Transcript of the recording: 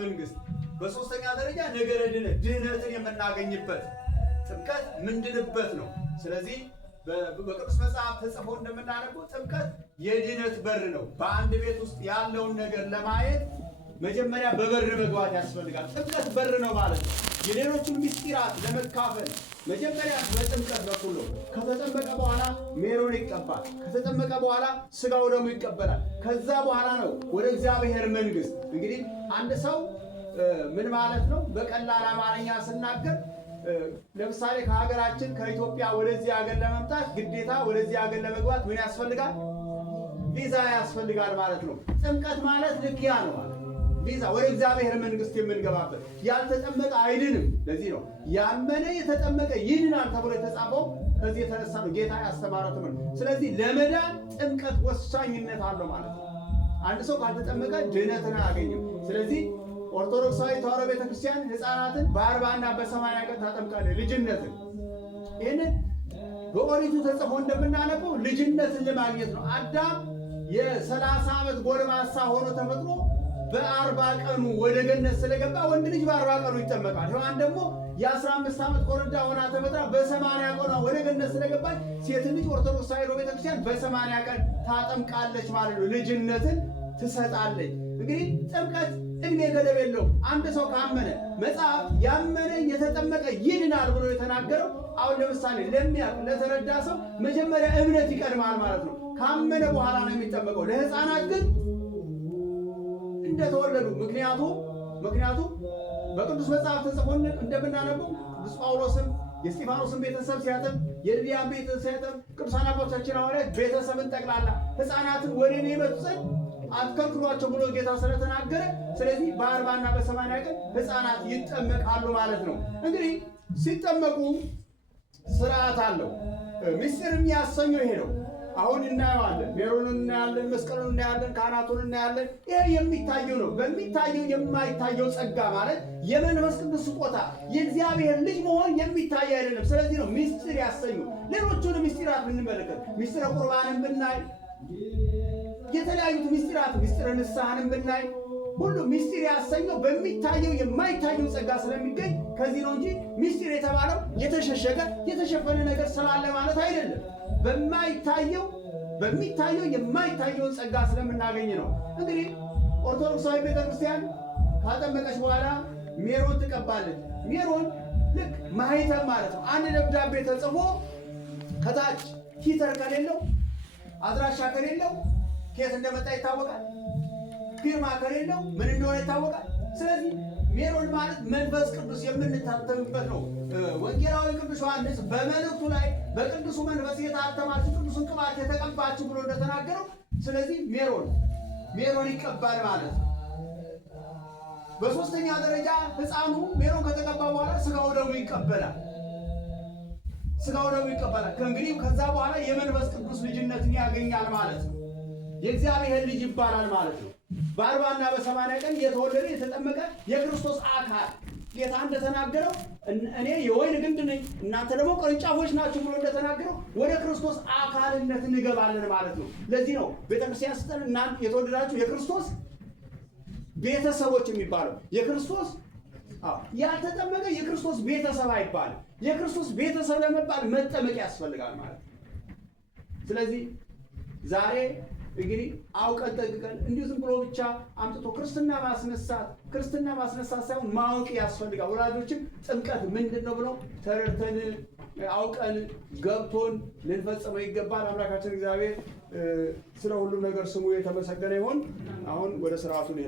መንግስት። በሶስተኛ ደረጃ ነገረ ድህነትን የምናገኝበት ጥምቀት ምንድንበት ነው። ስለዚህ በቅዱስ መጽሐፍ ተጽፎ እንደምናነበው ጥምቀት የድህነት በር ነው። በአንድ ቤት ውስጥ ያለውን ነገር ለማየት መጀመሪያ በበር መግባት ያስፈልጋል። ጥምቀት በር ነው ማለት ነው። የሌሎቹን ምስጢራት ለመካፈል መጀመሪያ በጥምቀት በኩል ነው። ከተጠመቀ በኋላ ሜሮን ይቀባል። ከተጠመቀ በኋላ ስጋው ደግሞ ይቀበላል። ከዛ በኋላ ነው ወደ እግዚአብሔር መንግስት። እንግዲህ አንድ ሰው ምን ማለት ነው? በቀላል አማርኛ ስናገር ለምሳሌ ከሀገራችን ከኢትዮጵያ ወደዚህ ሀገር ለመምጣት ግዴታ ወደዚህ ሀገር ለመግባት ምን ያስፈልጋል? ቪዛ ያስፈልጋል ማለት ነው። ጥምቀት ማለት ልክ ያ ነው ማለት ቪዛ፣ ወደ እግዚአብሔር መንግስት የምንገባበት። ያልተጠመቀ አይድንም። ለዚህ ነው ያመነ የተጠመቀ ይድናል ተብሎ የተጻፈው። ከዚህ የተነሳ ነው ጌታ ያስተማረው ትምህርት። ስለዚህ ለመዳን ጥምቀት ወሳኝነት አለው ማለት ነው። አንድ ሰው ካልተጠመቀ ድህነትን አያገኝም። ስለዚህ ኦርቶዶክሳዊ ተዋሕዶ ቤተክርስቲያን ሕፃናትን በ40 እና በ80 ቀን ታጠምቃለች ልጅነትን። ይህንን በኦሪቱ ተጽፎ እንደምናነበው ልጅነትን ለማግኘት ነው። አዳም የ30 ዓመት ጎልማሳ ሆኖ ተፈጥሮ በ40 ቀኑ ወደ ገነት ስለገባ ወንድ ልጅ በ40 ቀኑ ይጠመቃል። ሔዋን ደግሞ የ15 ዓመት ኮረዳ ሆና ተፈጥራ በ80 ቀኗ ወደ ገነት ስለገባች ሴት ልጅ ኦርቶዶክስ ተዋሕዶ ቤተክርስቲያን በ80 ቀን ታጠምቃለች ማለት ነው። ልጅነትን ትሰጣለች። እንግዲህ ጥምቀት እድሜ ገደብ የለውም። አንድ ሰው ካመነ መጽሐፍ ያመነ የተጠመቀ ይድናል ብሎ የተናገረው አሁን ለምሳሌ ለሚያውቅ ለተረዳ ሰው መጀመሪያ እምነት ይቀድማል ማለት ነው። ካመነ በኋላ ነው የሚጠመቀው። ለሕፃናት ግን እንደተወለዱ ምክንያቱም በቅዱስ መጽሐፍ ተጽፎ እንደምናነበው ቅዱስ ጳውሎስም የእስጢፋኖስን ቤተሰብ ሲያጠምቅ፣ የልድያን ቤተሰብ ሲያጠምቅ፣ ቅዱሳን አባቶቻችን ሐዋርያት ቤተሰብን ጠቅላላ ሕፃናትን ወደ እኔ ይመጡ ዘንድ አትከልክሏቸው ብሎ ጌታ ስለተናገረ፣ ስለዚህ በ40 እና በ80 ቀን ሕፃናት ይጠመቃሉ ማለት ነው። እንግዲህ ሲጠመቁ ስርዓት አለው። ምስጢር የሚያሰኘው ይሄ ነው። አሁን እናየዋለን። ሜሮኑን እናያለን፣ መስቀሉን እናያለን፣ ካህናቱን እናያለን። ይሄ የሚታየው ነው። በሚታየው የማይታየው ጸጋ ማለት የመንፈስ ቅዱስ ስጦታ የእግዚአብሔር ልጅ መሆን የሚታይ አይደለም። ስለዚህ ነው ምስጢር ያሰኘው። ሌሎቹን ምስጢራት ብንመለከት ምስጢረ ቁርባንን ብናይ፣ የተለያዩት ምስጢራት ምስጢረ ንስሐንም ብናይ ሁሉ ምስጢር ያሰኘው በሚታየው የማይታየው ጸጋ ስለሚገኝ ከዚህ ነው እንጂ ምስጢር የተባለው የተሸሸገ የተሸፈነ ነገር ስላለ ማለት አይደለም። በሚታየው የማይታየውን ጸጋ ስለምናገኝ ነው። እንግዲህ ኦርቶዶክሳዊ ቤተክርስቲያን ካጠመቀች በኋላ ሜሮን ትቀባለች። ሜሮን ልክ ማኅተም ማለት ነው። አንድ ደብዳቤ ተጽፎ ከታች ቲተር ከሌለው አድራሻ ከሌለው ከየት እንደመጣ ይታወቃል። ፊርማ ከሌለው ምን እንደሆነ ይታወቃል። ስለዚህ ሜሮን ማለት መንፈስ ቅዱስ የምንታተምበት ነው። ወንጌላዊ ቅዱስ ዮሐንስ በመልእክቱ ላይ በቅዱሱ መንፈስ የታተማችሁ ቅዱስን ቅባት የተቀባችሁ ብሎ እንደተናገረው፣ ስለዚህ ሜሮን ይቀባል ማለት ነው። በሶስተኛ ደረጃ ሕፃኑ ሜሮን ከተቀባ በኋላ ስጋው ደግሞ ይቀበላል። ከእንግዲህ ከዛ በኋላ የመንፈስ ቅዱስ ልጅነትን ያገኛል ማለት ነው። የእግዚአብሔር ልጅ ይባላል ማለት ነው። በ40 እና በ80 ቀን የተወለደ የተጠመቀ የክርስቶስ አካል ጌታ እንደተናገረው እኔ የወይን ግንድ ነኝ እናንተ ደግሞ ቅርንጫፎች ናችሁ ብሎ እንደተናገረው ወደ ክርስቶስ አካልነት እንገባለን ማለት ነው። ለዚህ ነው ቤተክርስቲያን ስትል እናንተ የተወደዳችሁ የክርስቶስ ቤተሰቦች የሚባለው። የክርስቶስ ያልተጠመቀ የክርስቶስ ቤተሰብ አይባልም። የክርስቶስ ቤተሰብ ለመባል መጠመቅ ያስፈልጋል ማለት ነው። ስለዚህ ዛሬ እንግዲህ አውቀን ጠንቅቀን እንዲሁ ዝም ብሎ ብቻ አምጥቶ ክርስትና ማስነሳት ሳይሆን ማወቅ ያስፈልጋል። ወላጆችም ጥምቀት ምንድን ነው ብለው ተረድተን አውቀን ገብቶን ልንፈጽመው ይገባል። አምላካችን እግዚአብሔር ስለ ሁሉም ነገር ስሙ የተመሰገነ ይሁን። አሁን ወደ ስርዓቱ